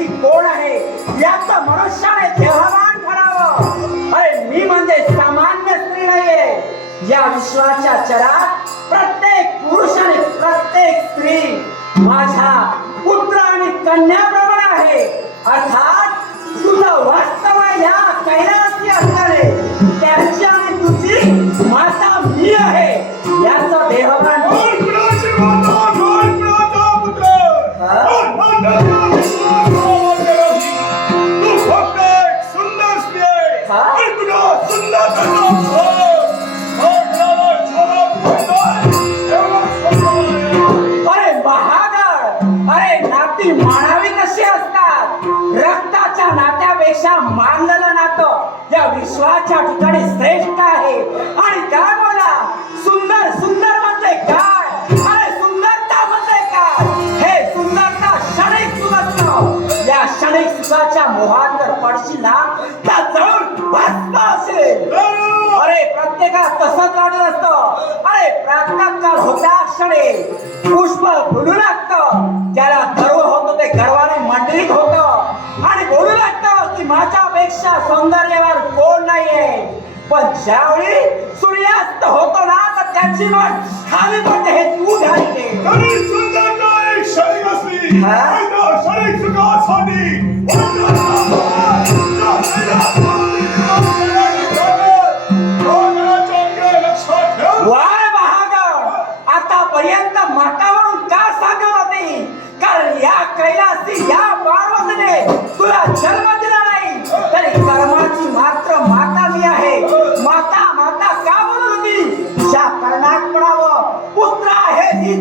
व्यक्ती कोण आहे? याचं मनुष्याने देहवान करावं अरे मी म्हणजे सामान्य स्त्री नाहीये. या विश्वाच्या चरात प्रत्येक पुरुष आणि प्रत्येक स्त्री माझ्या पुत्र आणि कन्याप्रमाणे आहे. अर्थात तुझं वास्तव या कैलासी असणारे. त्याची आणि तुझी माता मी आहे. याचं देहवान अरे महागड अरे नाती मानावी कशी असतात? रक्ताच्या नात्यापेक्षा मानलेलं नातं या विश्वाच्या ठिकाणी श्रेष्ठ आहे. आणि काय बोला? सुंदर सुंदर म्हणजे काय? अरे सुंदरता म्हणजे काय? हे सुंदरता क्षणिक सुख या क्षणिक सुखाच्या मोहात जर पडशील ना तर भस्म असेल. अरे प्रत्येकात तसंच वाटत असतं. अरे प्रातकाळ होता क्षणी पुष्प फुलू लागतं. ज्याला गर्व होतो ते गर्वाने मंडळीत होतं. आणि बोलू लागतं की माझ्यापेक्षा सौंदर्यवान कोण नाहीये. पण ज्यावेळी सूर्यास्त होतो ना तर त्याची मन खाली पडते हे तू घालते क्षणिक असली. क्षणिक सुखासाठी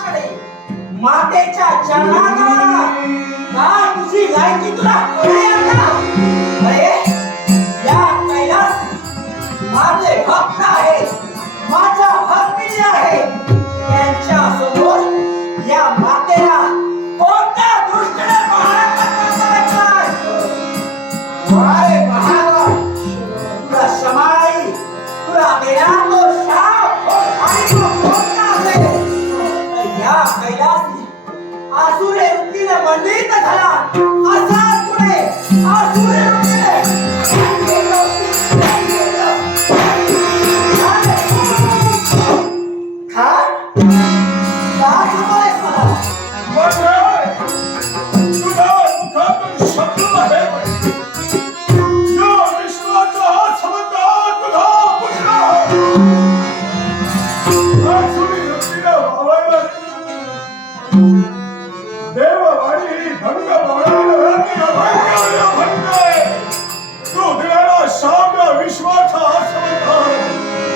क्षणे मातेच्या चरणाला. का तुझी गायकी तुला कळे आता?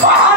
Vai!